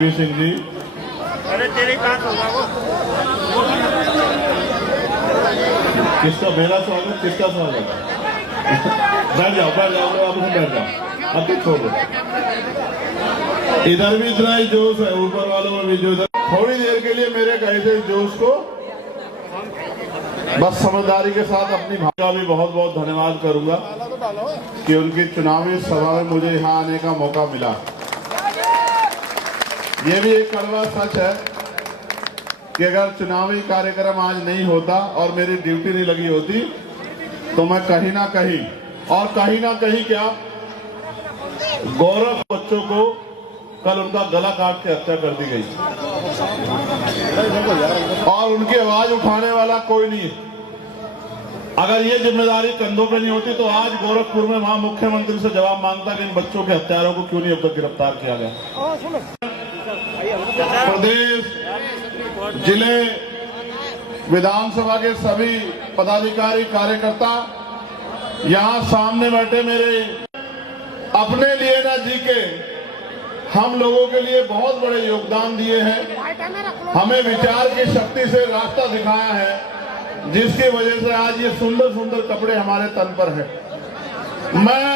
सिंह जी, अरे तेरे कहाँ होगा वो? किसका मेरा स्वागत, किसका स्वागत? बैठ जाओ आप उसमें बैठ जाओ, अब तो छोड़ दो। इधर भी इतना ही जोश है, ऊपर वालों में भी जोश है। थोड़ी देर के लिए मेरे कहे थे जोश को बस समझदारी के साथ अपनी भाषा भी बहुत बहुत धन्यवाद करूंगा कि उनकी चुनावी सभा में मुझे यहाँ आने का मौका मिला। ये भी एक कड़वा सच है कि अगर चुनावी कार्यक्रम आज नहीं होता और मेरी ड्यूटी नहीं लगी होती तो मैं कहीं ना कहीं क्या गौरव बच्चों को कल उनका गला काट के हत्या कर दी गई और उनकी आवाज उठाने वाला कोई नहीं है। अगर ये जिम्मेदारी कंधों पे नहीं होती तो आज गोरखपुर में वहां मुख्यमंत्री से जवाब मांगता कि इन बच्चों के हत्यारों को क्यों नहीं अब तक गिरफ्तार किया गया। प्रदेश, जिले, विधानसभा के सभी पदाधिकारी, कार्यकर्ता यहाँ सामने बैठे मेरे अपने लिए ना जी के हम लोगों के लिए बहुत बड़े योगदान दिए हैं। हमें विचार की शक्ति से रास्ता दिखाया है जिसकी वजह से आज ये सुंदर सुंदर कपड़े हमारे तन पर है। मैं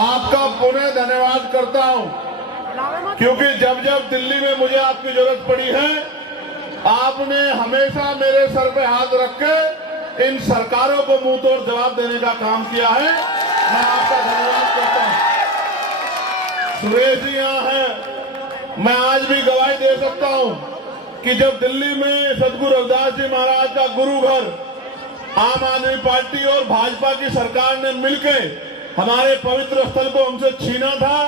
आपका पुनः धन्यवाद करता हूं क्योंकि जब जब दिल्ली में मुझे आपकी जरूरत पड़ी है आपने हमेशा मेरे सर पे हाथ रख के इन सरकारों को मुंह तोड़ जवाब देने का काम किया है। मैं आपका धन्यवाद करता हूं। सुरेश जी यहाँ है, मैं आज भी गवाही दे सकता हूं कि जब दिल्ली में सदगुरु रविदास जी महाराज का गुरु घर आम आदमी पार्टी और भाजपा की सरकार ने मिलकर हमारे पवित्र स्थल को हमसे छीना था,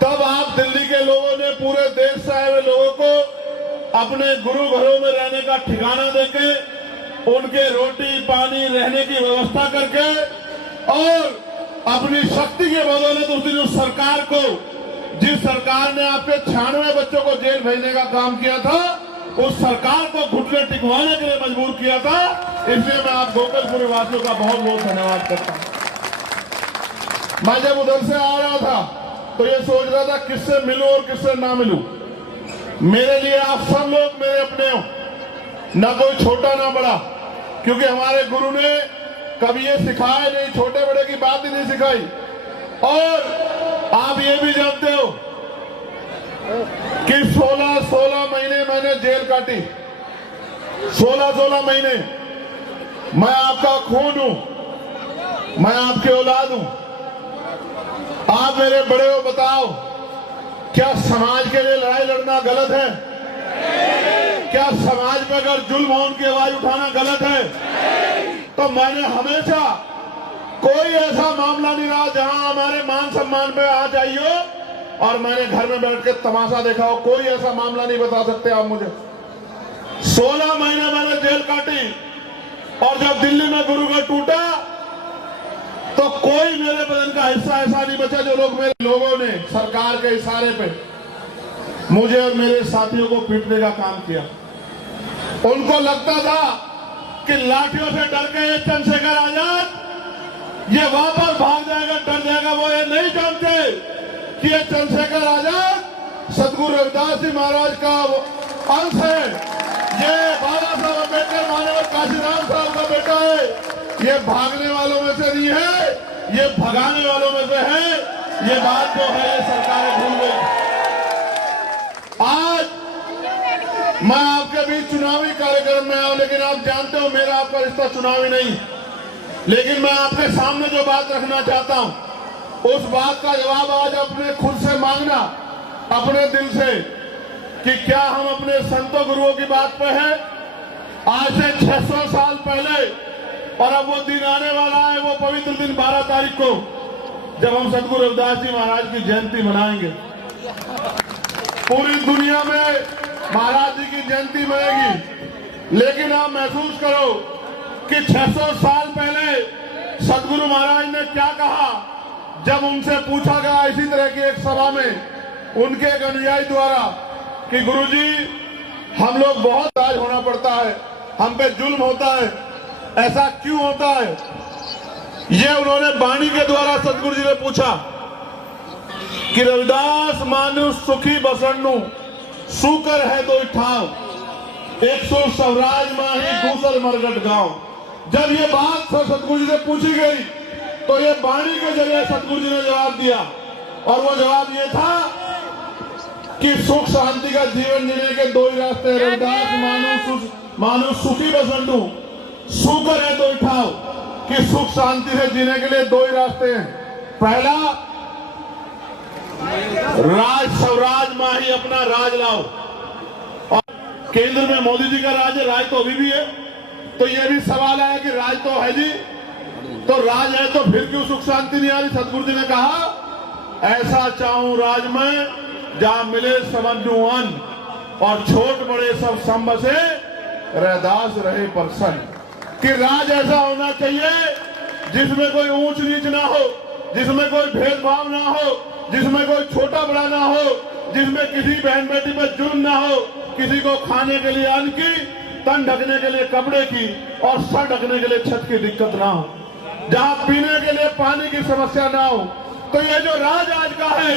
तब आप दिल्ली के लोगों ने पूरे देश से आए हुए लोगों को अपने गुरु घरों में रहने का ठिकाना देके उनके रोटी पानी रहने की व्यवस्था करके और अपनी शक्ति के बदौलत उस दिन उस सरकार को, जिस सरकार ने आपके 96 बच्चों को जेल भेजने का काम किया था, उस सरकार को घुटने टिकवाने के लिए मजबूर किया था। इसलिए मैं आप गोपालपुर वासियों का बहुत बहुत धन्यवाद करता हूं। मैं जब उधर से आ रहा था तो ये सोच रहा था किससे मिलूं और किससे ना मिलूं। मेरे लिए आप सब लोग मेरे अपने हो, ना कोई छोटा ना बड़ा, क्योंकि हमारे गुरु ने कभी ये सिखाया नहीं, छोटे बड़े की बात ही नहीं सिखाई। और आप ये भी जानते हो कि 16 महीने मैंने जेल काटी, 16 महीने। मैं आपका खून हूं, मैं आपकी औलाद हूं। आप मेरे बड़े हो, बताओ क्या समाज के लिए लड़ाई लड़ना गलत है? क्या समाज में अगर जुल्म हो उनकी आवाज उठाना गलत है? तो मैंने हमेशा कोई ऐसा मामला नहीं रहा जहां हमारे मान सम्मान पे आ जाइए और मैंने घर में बैठ के तमाशा देखा हो। कोई ऐसा मामला नहीं बता सकते आप मुझे। 16 महीने मैंने जेल काटी और जब दिल्ली में गुरु घर टूटा तो कोई मेरे बदन का हिस्सा ऐसा नहीं बचा जो लोग मेरे लोगों ने सरकार के इशारे पे मुझे और मेरे साथियों को पीटने का काम किया। उनको लगता था कि लाठियों से डर के ये चंद्रशेखर आजाद ये वापस भाग जाएगा, डर जाएगा। वो ये नहीं जानते कि ये चंद्रशेखर आजाद सदगुरु रविदास जी महाराज का अंश है। ये बाबा साहब अम्बेडकर मानव काशीराम साहब का बेटा है। ये भागने वालों में से नहीं है, ये भगाने वालों में से है। ये बात जो है ये सरकारें भूल गई। आज मैं आपके बीच चुनावी कार्यक्रम में आऊं, लेकिन आप जानते हो मेरा आपका रिश्ता चुनावी नहीं। लेकिन मैं आपके सामने जो बात रखना चाहता हूं उस बात का जवाब आज अपने खुद से मांगना, अपने दिल से, कि क्या हम अपने संतों गुरुओं की बात पे है। आज से 600 साल पहले, और अब वो दिन आने वाला है, वो पवित्र दिन 12 तारीख को, जब हम सदगुरु रविदास जी महाराज की जयंती मनाएंगे। पूरी दुनिया में महाराज जी की जयंती मनेगी, लेकिन आप महसूस करो कि 600 साल पहले सदगुरु महाराज ने क्या कहा जब उनसे पूछा गया इसी तरह की एक सभा में उनके एक अनुयायी द्वारा कि गुरुजी हम लोग बहुत राज होना पड़ता है, हम पे जुल्म होता है, ऐसा क्यों होता है? ये उन्होंने वाणी के द्वारा सदगुरु जी ने पूछा कि रविदास मानु सुखी बसन्नु सूकर है दो ठाव 100 स्वराज माही दूसर मरगट गांव। जब ये बात सतगुरु जी से पूछी गई तो ये वाणी के जरिए सतगुरु जी ने जवाब दिया, और वो जवाब ये था कि सुख शांति का जीवन जीने के दो ही रास्ते हैं। रविदास मानु सुखी बसन्नु सूकर है दो ठाव, कि सुख शांति से जीने के लिए दो ही रास्ते हैं। पहला, राज स्वराज माही अपना राज लाओ। और केंद्र में मोदी जी का राज है, राज तो अभी भी है। तो ये भी सवाल आया कि राज तो है जी, तो राज है तो फिर क्यों सुख शांति नहीं आ रही। सतगुरु जी ने कहा, ऐसा चाहूं राज में जहां मिले समझू अन्न, और छोट बड़े सब संभ से रैदास रहे प्रसन्न। कि राज ऐसा होना चाहिए जिसमें कोई ऊंच नीच ना हो, जिसमें कोई भेदभाव ना हो, जिसमें कोई छोटा बड़ा ना हो, जिसमें किसी बहन बेटी पर जुर्म ना हो, किसी को खाने के लिए अन्न की, तन ढकने के लिए कपड़े की, और सर ढकने के लिए छत की दिक्कत ना हो, जहां पीने के लिए पानी की समस्या ना हो। तो ये जो राज आज का है,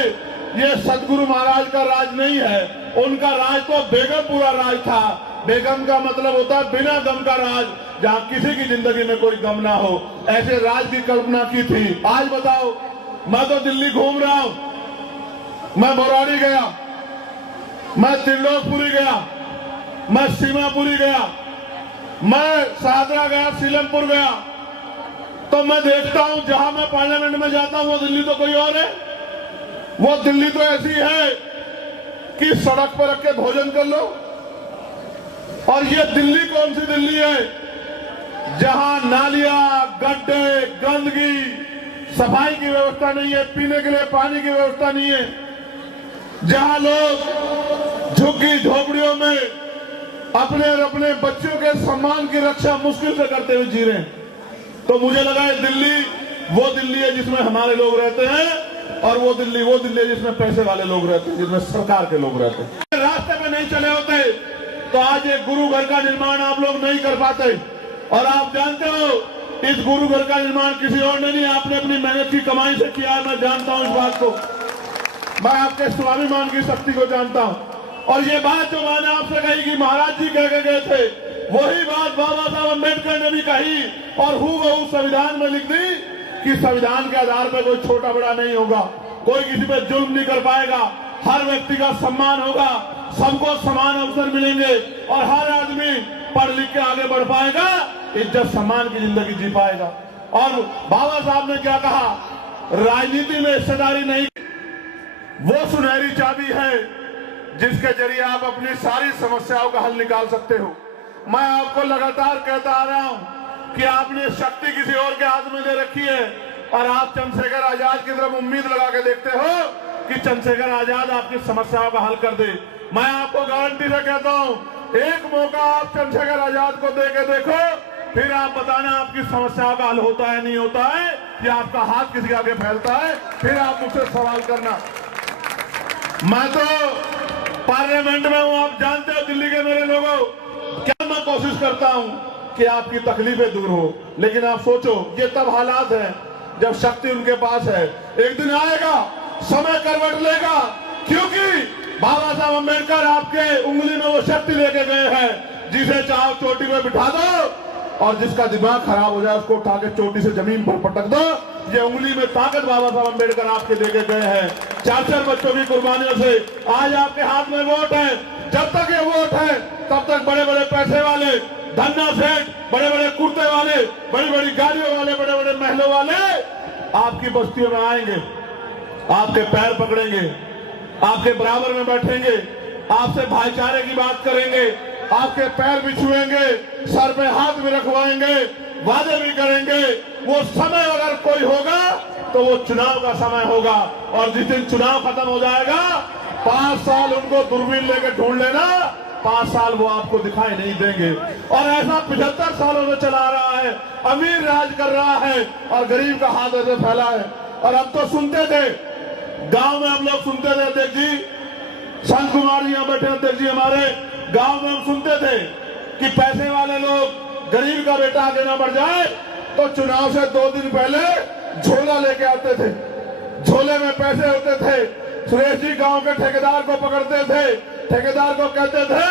ये सतगुरु महाराज का राज नहीं है। उनका राज तो बेगमपुरा राज था। बेगम का मतलब होता है बिना गम का राज, जहां किसी की जिंदगी में कोई गम ना हो। ऐसे राज की कल्पना की थी। आज बताओ, मैं तो दिल्ली घूम रहा हूं, मैं बरौनी गया, मैं त्रिलोकपुरी गया, मैं सीमापुरी गया, मैं सादरा गया, सीलमपुर गया, तो मैं देखता हूं जहां मैं पार्लियामेंट में जाता हूं वो दिल्ली तो कोई और है। वो दिल्ली तो ऐसी है कि सड़क पर रख के भोजन कर लो। और ये दिल्ली कौन सी दिल्ली है जहां नालियां, गड्ढे, गंदगी, सफाई की व्यवस्था नहीं है, पीने के लिए पानी की व्यवस्था नहीं है, जहां लोग झुग्गी झोपड़ियों में अपने और अपने बच्चों के सम्मान की रक्षा मुश्किल से करते हुए जी रहे हैं। तो मुझे लगा ये दिल्ली वो दिल्ली है जिसमें हमारे लोग रहते हैं, और वो दिल्ली है जिसमें पैसे वाले लोग रहते हैं, जिसमें सरकार के लोग रहते हैं। रास्ते में नहीं चले होते तो आज एक गुरु घर का निर्माण आप लोग नहीं कर पाते। और आप जानते हो, इस गुरु घर का निर्माण किसी और ने नहीं, आपने अपनी मेहनत की कमाई से किया है। मैं जानता हूं इस बात को, मैं आपके स्वाभिमान की शक्ति को जानता हूं। और ये बात जो मैंने आपसे कही कि महाराज जी कह के गए थे, वही बात बाबा साहब अम्बेडकर ने भी कही, और हूबहू संविधान में लिख दी कि संविधान के आधार पर कोई छोटा बड़ा नहीं होगा, कोई किसी पे जुल्म नहीं कर पाएगा, हर व्यक्ति का सम्मान होगा, सबको समान अवसर मिलेंगे, और हर आदमी पढ़ लिख के आगे बढ़ पाएगा, इज्जत सम्मान की जिंदगी जी पाएगा। और बाबा साहब ने क्या कहा, राजनीति में हिस्सेदारी नहीं, वो सुनहरी चाबी है जिसके जरिए आप अपनी सारी समस्याओं का हल निकाल सकते हो। मैं आपको लगातार कहता आ रहा हूं कि आपने शक्ति किसी और के हाथ में दे रखी है, और आप चंद्रशेखर आजाद की तरफ उम्मीद लगा के देखते हो कि चंद्रशेखर आजाद आपकी समस्याओं का हल कर दे। मैं आपको गारंटी से कहता हूं, एक मौका आप चंद्रशेखर आजाद को दे के देखो, फिर आप बताना आपकी समस्याओं का हल होता है नहीं होता है, या आपका हाथ किसी आगे फैलता है, फिर आप मुझसे सवाल करना। मैं तो पार्लियामेंट में हूं, आप जानते हो दिल्ली के मेरे लोगों, क्या मैं कोशिश करता हूं कि आपकी तकलीफें दूर हो। लेकिन आप सोचो, ये तब हालात है जब शक्ति उनके पास है। एक दिन आएगा, समय करवट लेगा, क्योंकि बाबा साहब अम्बेडकर आपके उंगली में वो शक्ति लेके गए हैं, जिसे चाहो चोटी पे बिठा दो, और जिसका दिमाग खराब हो जाए उसको उठा के चोटी से जमीन पर पटक दो। ये उंगली में ताकत बाबा साहब अम्बेडकर आपके देके गए हैं। 4 बच्चों की कुर्बानियों से आज आपके हाथ में वोट है। जब तक ये वोट है तब तक बड़े बड़े पैसे वाले, धन्ना सेठ, बड़े बड़े कुर्ते वाले, बड़ी बड़ी गाड़ियों वाले, बड़े बड़े महलों वाले आपकी बस्तियों में आएंगे, आपके पैर पकड़ेंगे, आपके बराबर में बैठेंगे, आपसे भाईचारे की बात करेंगे, आपके पैर भी छुएंगे, सर पे हाथ भी रखवाएंगे, वादे भी करेंगे। वो समय अगर कोई होगा तो वो चुनाव का समय होगा, और जिस दिन चुनाव खत्म हो जाएगा 5 साल उनको दूरबीन लेके ढूंढ लेना, 5 साल वो आपको दिखाई नहीं देंगे। और ऐसा 75 सालों से चला रहा है, अमीर राज कर रहा है और गरीब का हाथ ऐसे फैला है। और अब तो सुनते थे, गांव में हम लोग सुनते थे, अध्यक्ष जी, संत कुमार जी यहाँ बैठे अध्यक्ष जी, हमारे गांव में हम सुनते थे कि पैसे वाले लोग, गरीब का बेटा आगे ना बढ़ जाए तो चुनाव से 2 दिन पहले झोला लेके आते थे, झोले में पैसे होते थे, सुरेश जी गांव के ठेकेदार को पकड़ते थे, ठेकेदार को कहते थे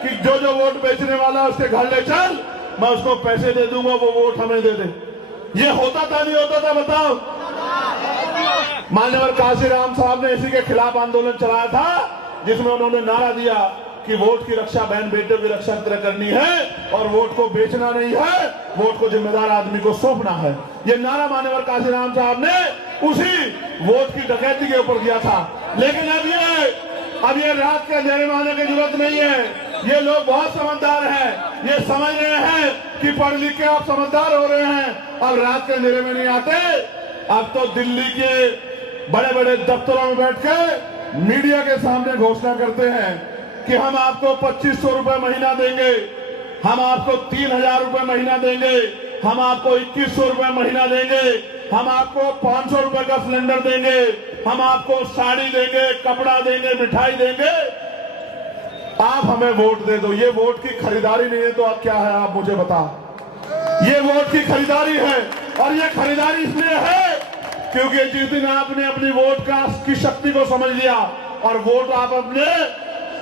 कि जो जो वोट बेचने वाला उसके घर ले चल, मैं उसको पैसे दे दूंगा, वो वोट हमें दे दे। ये होता था नहीं होता था बताओ? मान्यवर काशीराम साहब ने इसी के खिलाफ आंदोलन चलाया था, जिसमें उन्होंने नारा दिया कि वोट की रक्षा बहन बेटों की रक्षा तरह करनी है और वोट को बेचना नहीं है, वोट को जिम्मेदार आदमी को सौंपना है। ये नारा मान्यवर काशीराम साहब ने उसी वोट की डकैती के ऊपर दिया था। लेकिन अब ये रात के अंधेरे में आने की जरूरत नहीं है। ये लोग बहुत समझदार हैं, ये समझ रहे हैं कि पढ़ लिख के आप समझदार हो रहे हैं, अब रात के अंधेरे में नहीं आते। अब तो दिल्ली के बड़े बड़े दफ्तरों में बैठ के मीडिया के सामने घोषणा करते हैं कि हम आपको 2500 रुपए महीना देंगे, हम आपको 3000 रुपए महीना देंगे, हम आपको 2100 रुपए महीना देंगे, हम आपको 500 रुपए का सिलेंडर देंगे, हम आपको साड़ी देंगे, कपड़ा देंगे, मिठाई देंगे, आप हमें वोट दे दो। ये वोट की खरीदारी नहीं है तो अब क्या है, आप मुझे बता। ये वोट की खरीदारी है, और ये खरीदारी इसलिए है क्योंकि जिस दिन आपने अपनी वोट की शक्ति को समझ लिया और वोट आप अपने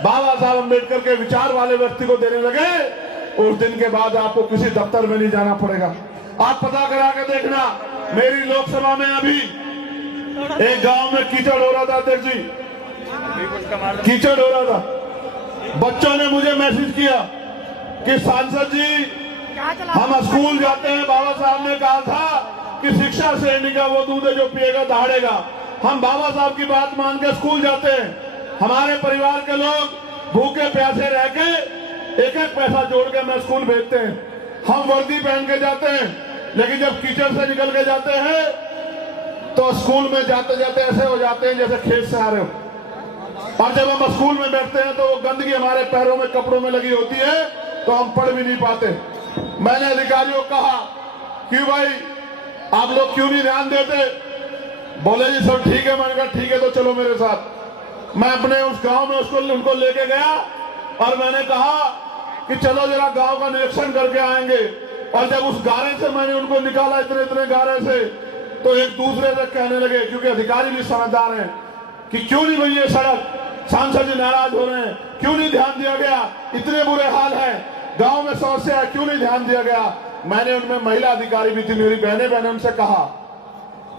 बाबा साहब अम्बेडकर के विचार वाले व्यक्ति को देने लगे, उस दिन के बाद आपको किसी दफ्तर में नहीं जाना पड़ेगा। आप पता करा के देखना, मेरी लोकसभा में अभी एक गांव में कीचड़ हो रहा था अध्यक्ष जी, कीचड़ हो रहा था। बच्चों ने मुझे मैसेज किया कि सांसद जी हम स्कूल जाते हैं, बाबा साहब ने कहा था कि शिक्षा श्रेणी का वो दूध है जो पिएगा दहाड़ेगा। हम बाबा साहब की बात मान के स्कूल जाते हैं, हमारे परिवार के लोग भूखे प्यासे रह के एक एक पैसा जोड़ के मैं स्कूल भेजते हैं। हम वर्दी पहन के जाते हैं, लेकिन जब कीचड़ से निकल के जाते हैं तो स्कूल में जाते जाते ऐसे हो जाते हैं जैसे खेत से आ रहे हो। और जब हम स्कूल में बैठते हैं तो वो गंदगी हमारे पैरों में कपड़ों में लगी होती है, तो हम पढ़ भी नहीं पाते। मैंने अधिकारियों को कहा कि भाई आप लोग क्यों नहीं ध्यान देते? बोले जी सब ठीक है। मैंने कहा ठीक है तो चलो मेरे साथ। मैं अपने उस गांव में उनको लेके गया और मैंने कहा कि चलो जरा गांव का निरीक्षण करके आएंगे। और जब उस गारे से मैंने उनको निकाला, इतने इतने गारे से, तो एक दूसरे से कहने लगे, क्योंकि अधिकारी भी समझदार हैं, कि क्यों नहीं भाई ये सड़क, सांसद जी नाराज हो रहे हैं, क्यों नहीं ध्यान दिया गया, इतने बुरे हाल है, गांव में समस्या है, क्यों नहीं ध्यान दिया गया। मैंने उनमें महिला अधिकारी भी थी, मेरी बहने उनसे कहा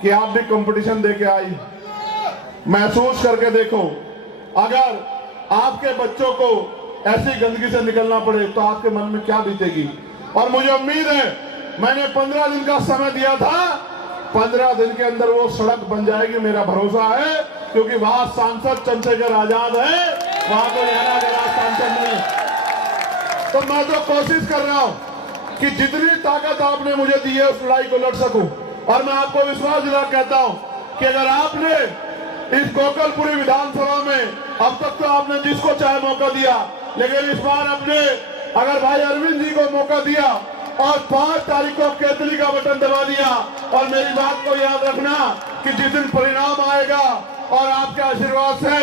कि आप भी कंपटीशन दे के आई, महसूस करके देखो, अगर आपके बच्चों को ऐसी गंदगी से निकलना पड़े तो आपके मन में क्या बीतेगी। और मुझे उम्मीद है, मैंने 15 दिन का समय दिया था, 15 दिन के अंदर वो सड़क बन जाएगी, मेरा भरोसा है, क्योंकि वहां सांसद चंद्रशेखर आजाद है, वहां कोई अनागरा सांसद नहीं। तो मैं तो कोशिश कर रहा हूं कि जितनी ताकत आपने मुझे दी है उस लड़ाई को लड़ सकूं। और मैं आपको विश्वास दिला कहता हूं कि अगर आपने इस गोकलपुरी विधानसभा में अब तक तो आपने जिसको चाहे मौका दिया, लेकिन इस बार आपने अगर भाई अरविंद जी को मौका दिया और 5 तारीख को केतली का बटन दबा दिया, और मेरी बात को याद रखना कि जिस दिन परिणाम आएगा और आपके आशीर्वाद से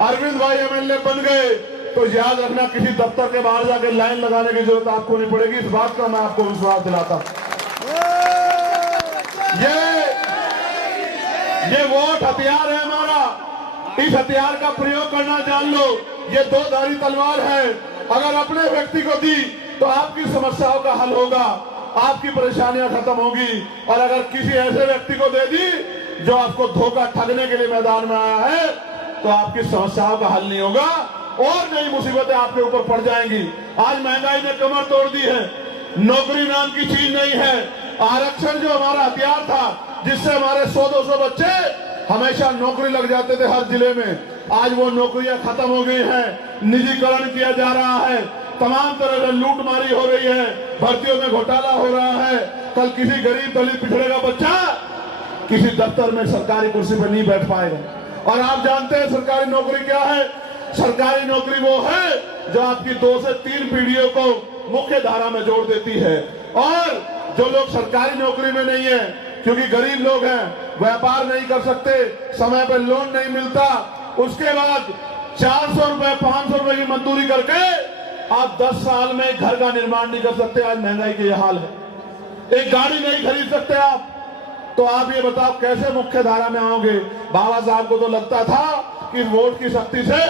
अरविंद भाई एमएलए बन गए, तो याद रखना किसी दफ्तर के बाहर जाके लाइन लगाने की जरूरत आपको नहीं पड़ेगी। इस बात का मैं आपको विश्वास दिलाता हूं। ये वोट हथियार है हमारा, इस हथियार का प्रयोग करना जान लो। ये 2 धारी तलवार है, अगर अपने व्यक्ति को दी तो आपकी समस्याओं का हल होगा, आपकी परेशानियां खत्म होगी। और अगर किसी ऐसे व्यक्ति को दे दी जो आपको धोखा ठगने के लिए मैदान में आया है, तो आपकी समस्याओं का हल नहीं होगा और नई मुसीबतें आपके ऊपर पड़ जाएंगी। आज महंगाई ने कमर तोड़ दी है, नौकरी नाम की चीज नहीं है। आरक्षण जो हमारा हथियार था, जिससे हमारे 100-200 बच्चे हमेशा नौकरी लग जाते थे हर जिले में, आज वो नौकरियां खत्म हो गई हैं, निजीकरण किया जा रहा है, तमाम तरह से लूटमारी हो रही है, भर्तियों में घोटाला हो रहा है। कल किसी गरीब दलित पिछड़े का बच्चा किसी दफ्तर में सरकारी कुर्सी पर नहीं बैठ पाएगा। और आप जानते हैं सरकारी नौकरी क्या है? सरकारी नौकरी वो है जो आपकी 2 से 3 पीढ़ियों को मुख्य धारा में जोड़ देती है। और जो लोग सरकारी नौकरी में नहीं है, क्योंकि गरीब लोग हैं, व्यापार नहीं कर सकते, समय पर लोन नहीं मिलता, उसके बाद 400 रुपए 500 रुपए की मजदूरी करके आप 10 साल में घर का निर्माण नहीं कर सकते। आज महंगाई के ये हाल है, एक गाड़ी नहीं खरीद सकते आप, तो आप ये बताओ कैसे मुख्य धारा में आओगे? बाबा साहब को तो लगता था कि वोट की शक्ति से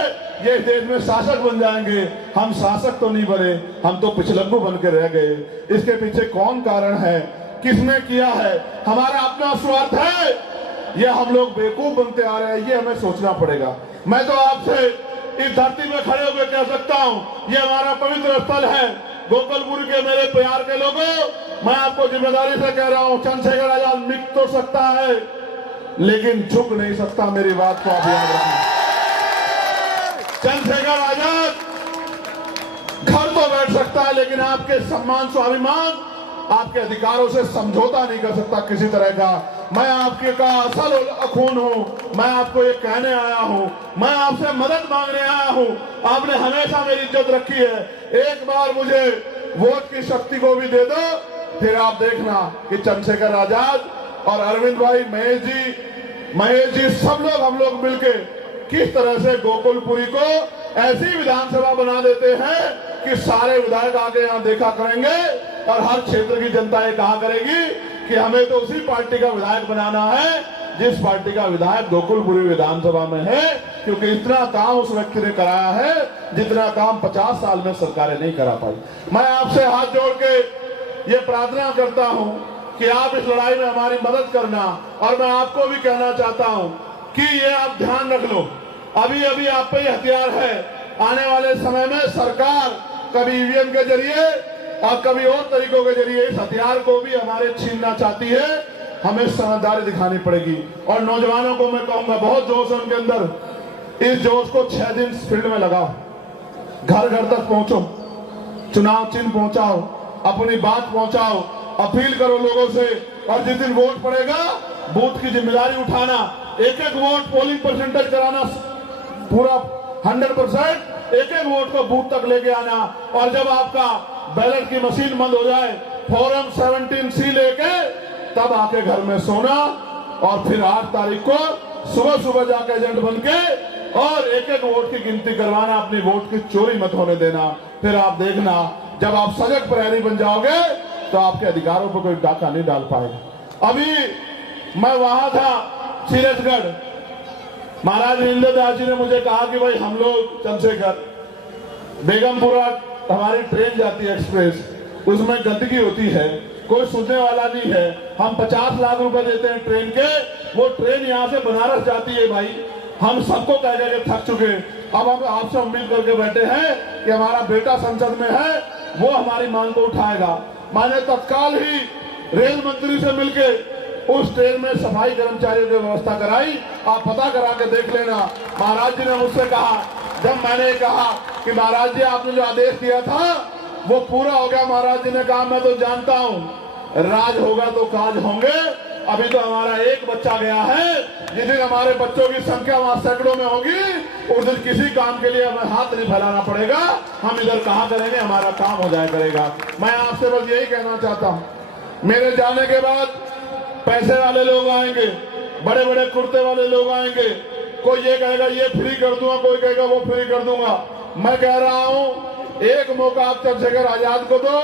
ये देश में शासक बन जाएंगे। हम शासक तो नहीं बने, हम तो पिछलग्गू बन के रह गए। इसके पीछे कौन कारण है, किसने किया है? हमारा अपना स्वार्थ है, ये हम लोग बेवकूफ बनते आ रहे हैं, ये हमें सोचना पड़ेगा। मैं तो आपसे इस धरती में खड़े होकर कह सकता हूं, ये हमारा पवित्र स्थल है। गोकुलपुरी के मेरे प्यार के लोगों, मैं आपको जिम्मेदारी से कह रहा हूं, चंद्रशेखर आजाद मिट तो सकता है लेकिन झुक नहीं सकता। मेरी बात को आप याद रखें। चंद्रशेखर आजाद घर तो बैठ सकता है लेकिन आपके सम्मान स्वाभिमान, आपके अधिकारों से समझौता नहीं कर सकता किसी तरह का। मैं आपके का असल खून हूं, मैं आपको ये कहने आया हूं, मैं आपसे मदद मांगने आया हूं। आपने हमेशा मेरी इज्जत रखी है, एक बार मुझे वोट की शक्ति को भी दे दो, फिर आप देखना कि चंद्रशेखर आजाद और अरविंद भाई, महेश जी सब लोग, हम लोग मिलके किस तरह से गोकुलपुरी को ऐसी विधानसभा बना देते हैं कि सारे विधायक आके यहाँ देखा करेंगे और हर क्षेत्र की जनता ये कहा करेगी कि हमें तो उसी पार्टी का विधायक बनाना है जिस पार्टी का विधायक गोकुलपुरी विधानसभा में है, क्योंकि इतना काम उस व्यक्ति ने कराया है जितना काम 50 साल में सरकारें नहीं करा पाई। मैं आपसे हाथ जोड़ के ये प्रार्थना करता हूं कि आप इस लड़ाई में हमारी मदद करना। और मैं आपको भी कहना चाहता हूं कि ये आप ध्यान रख लो, अभी अभी आप पे हथियार है, आने वाले समय में सरकार कभी ईवीएम के जरिए और कभी और तरीकों के जरिए इस हथियार को भी हमारे छीनना चाहती है। हमें समझदारी दिखानी पड़ेगी। और नौजवानों को मैं कहूंगा, बहुत जोश है उनके अंदर, इस जोश को 6 दिन फील्ड में लगाओ, घर घर तक पहुंचो, चुनाव चिन्ह पहुंचाओ, अपनी बात पहुंचाओ, अपील करो लोगों से। और जिस दिन वोट पड़ेगा बूथ की जिम्मेदारी उठाना, एक एक वोट पोलिंग परसेंटेज कराना, पूरा 100%, एक एक वोट को बूथ तक लेके आना। और जब आपका बैलेट की मशीन बंद हो जाए, फॉर्म 17C लेके तब आके घर में सोना और फिर 8 तारीख को सुबह सुबह जाके एजेंट बन के और एक एक वोट की गिनती करवाना, अपनी वोट की चोरी मत होने देना। फिर आप देखना, जब आप सजग प्रहरी बन जाओगे तो आपके अधिकारों पर कोई डाका नहीं डाल पाएगा। अभी मैं वहां था सीरजगढ़, महाराज इंद्रदास जी ने मुझे कहा कि भाई हम लोग चंद्रशेखर, बेगमपुरा हमारी ट्रेन जाती है एक्सप्रेस, उसमें गंदगी होती है, कोई सुनने वाला नहीं है, हम 50 लाख रुपए देते हैं ट्रेन के, वो ट्रेन यहाँ से बनारस जाती है भाई, हम सबको कह के थक चुके। अब हम आपसे उम्मीद करके बैठे हैं कि हमारा बेटा संसद में है, वो हमारी मांग को उठाएगा। मैंने तत्काल ही रेल मंत्री से मिलके उस ट्रेन में सफाई कर्मचारियों की व्यवस्था कराई। आप पता करा के देख लेना। महाराज जी ने मुझसे कहा, जब मैंने कहा कि महाराज जी आपने जो आदेश दिया था वो पूरा हो गया, महाराज जी ने कहा मैं तो जानता हूं, राज होगा तो काज होंगे। अभी तो हमारा एक बच्चा गया है, जिस दिन हमारे बच्चों की संख्या वहां सैकड़ों में होगी, उस दिन किसी काम के लिए हमें हाथ नहीं फैलाना पड़ेगा, हम इधर कहां करेंगे, हमारा काम हो जाया करेगा। मैं आपसे बस यही कहना चाहता हूं, मेरे जाने के बाद पैसे वाले लोग आएंगे, बड़े बड़े कुर्ते वाले लोग आएंगे, कोई ये कहेगा ये फ्री कर दूंगा, कोई कहेगा वो फ्री कर दूंगा। मैं कह रहा हूं, एक मौका आप चंद्रशेखर आजाद को दो,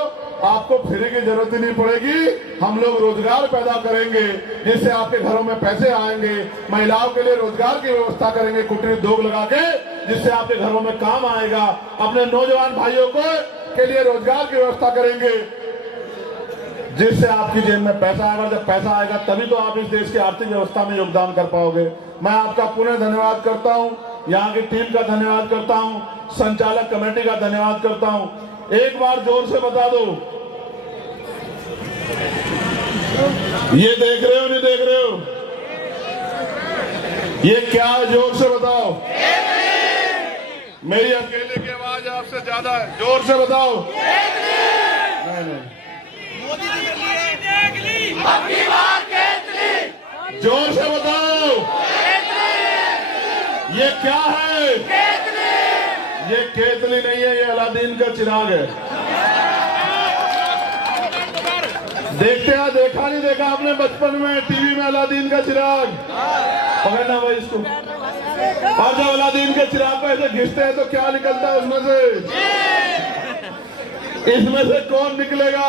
आपको फ्री की जरूरत ही नहीं पड़ेगी। हम लोग रोजगार पैदा करेंगे जिससे आपके घरों में पैसे आएंगे, महिलाओं के लिए रोजगार की व्यवस्था करेंगे, कुटीर उद्योग लगा के, जिससे आपके घरों में काम आएगा। अपने नौजवान भाइयों को के लिए रोजगार की व्यवस्था करेंगे जिससे आपकी जेब में पैसा आएगा। जब पैसा आएगा तभी तो आप इस देश की आर्थिक व्यवस्था में योगदान कर पाओगे। मैं आपका पुनः धन्यवाद करता हूं, यहाँ की टीम का धन्यवाद करता हूं, संचालक कमेटी का धन्यवाद करता हूं। एक बार जोर से बता दो, ये देख रहे हो नहीं देख रहे हो, ये क्या है, जोर से बताओ। मेरी अकेले की आवाज आपसे ज्यादा है, जोर से बताओ। नहीं, जोर से बताओ, ये क्या है? ये केतली नहीं है, ये अलादीन का चिराग है। देखते हैं, देखा नहीं देखा आपने बचपन में टीवी में अलादीन का चिराग? पकड़ना भाई इसको। और जब अलादीन के चिराग पे ऐसे घिसते हैं तो क्या निकलता है उसमें से? इसमें से कौन निकलेगा?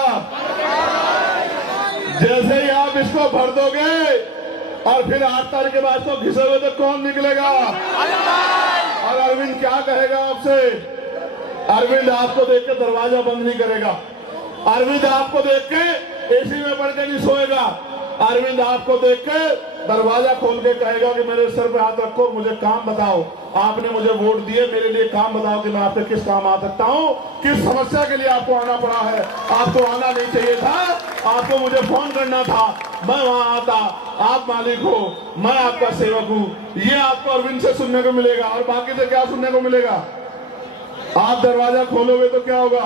जैसे ही आप इसको भर दोगे और फिर 8 तारीख के बाद तो घिसे हुए तो कौन निकलेगा? और अरविंद क्या कहेगा आपसे? अरविंद आपको देख के दरवाजा बंद नहीं करेगा। अरविंद आपको देख के एसी में पड़ के नहीं सोएगा। अरविंद आपको देख के दरवाजा खोल के कहेगा कि मेरे सर पे हाथ रखो, मुझे काम बताओ, आपने मुझे वोट दिए, मेरे लिए काम बताओ कि मैं आपके किस काम आ सकता हूँ, किस समस्या के लिए आपको आना पड़ा है। आपको आना नहीं चाहिए था, आपको मुझे फोन करना था, मैं वहां आता। आप मालिक हो, मैं आपका सेवक हूँ। ये आपको अरविंद से सुनने को मिलेगा। और बाकी से क्या सुनने को मिलेगा? आप दरवाजा खोलोगे तो क्या होगा?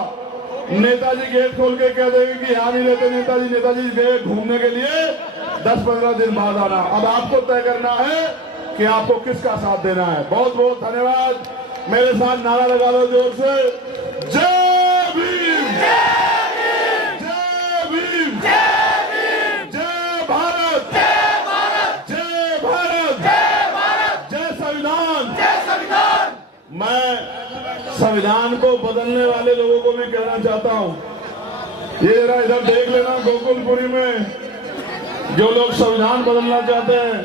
नेताजी गेट खोल के कह देंगे कि यहाँ नहीं रहते नेताजी, नेताजी गए घूमने के लिए, 10-15 दिन बाद आना। अब आपको तय करना है कि आपको किसका साथ देना है। बहुत बहुत धन्यवाद। मेरे साथ नारा लगा लो जोर से, जय भीम, जय भीम, जय भारत, जय भारत, जय संविधान। मैं संविधान को बदलने वाले लोगों को भी कहना चाहता हूं, ये जरा इधर देख लेना, गोकुलपुरी में जो लोग संविधान बदलना चाहते हैं,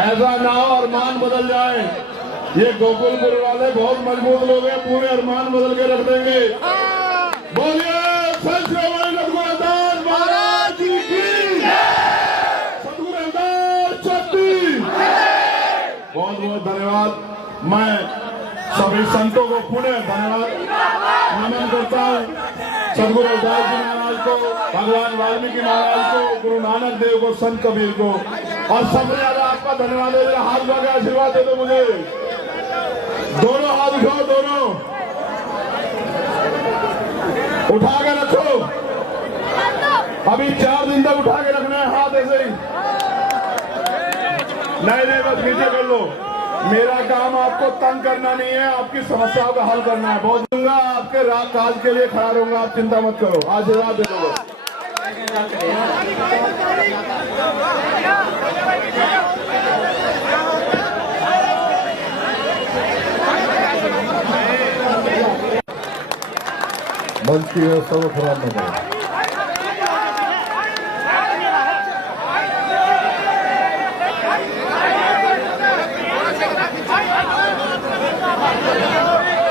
ऐसा ना हो अरमान बदल जाए। ये गोकुलपुर वाले बहुत मजबूत लोग हैं, पूरे अरमान बदल के रख देंगे। बोलिए संत श्री सद्गुरु रविदास महाराज जी की, सद्गुरु रविदास शक्ति। बहुत बहुत धन्यवाद। मैं सभी संतों को पुनः धन्यवाद नमन करता हूँ। सद्गुरु रविदास जी महाराज को, भगवान वाल्मीकि महाराज को, गुरु नानक देव को, संत कबीर को, और सबसे ज्यादा आपका धन्यवाद है। हाथ उठा के आशीर्वाद दे दो मुझे। दोनों हाथ उठाओ, दोनों उठा के रखो। अभी 4 दिन तक उठा के रखना है हाथ ऐसे ही। नहीं, बस नीचे कर लो। मेरा काम आपको तंग करना नहीं है, आपकी समस्याओं का हल करना है। बहुत दूंगा, आपके रात काज के लिए खड़ा रहूंगा, आप चिंता मत करो। आशीर्वाद दे दो। मंच की व्यवस्था को खराब न करें।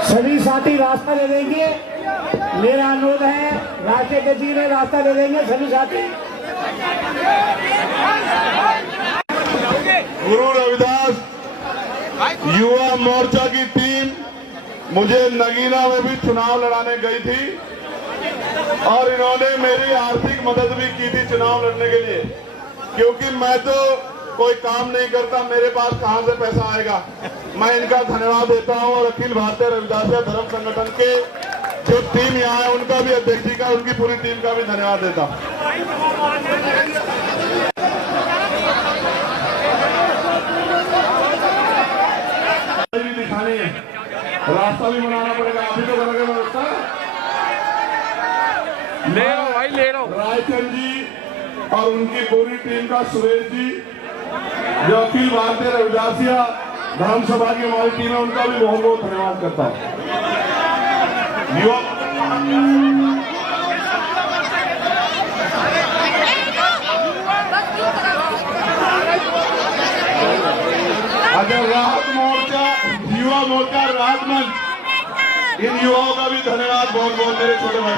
सभी साथी रास्ता दे देंगे, मेरा अनुरोध है। रास्ते के जीने रास्ता दे देंगे सभी साथी। गुरु रविदास युवा मोर्चा की टीम मुझे नगीना में भी चुनाव लड़ाने गई थी और इन्होंने मेरी आर्थिक मदद भी की थी चुनाव लड़ने के लिए, क्योंकि मैं तो कोई काम नहीं करता, मेरे पास कहां से पैसा आएगा। मैं इनका धन्यवाद देता हूं और अखिल भारतीय रविदासिया धर्म संगठन के जो टीम यहाँ है उनका भी, अध्यक्ष जी का, उनकी पूरी टीम का भी धन्यवाद देता हूं। दिखानी है, रास्ता भी बनाना पड़ेगा। अभी तो करेंगे व्यवस्था। ले लो भाई, ले लो। रायचंद जी और उनकी पूरी टीम का, सुरेश जी जो अखिल भारतीय रविदासिया धर्म सभा की हमारी टीम है, उनका भी बहुत बहुत धन्यवाद करता हूँ। अगर राहत मोर्चा, युवा मोर्चा, राहत मंच, इन युवाओं का भी धन्यवाद बहुत बहुत, मेरे छोटे भाई।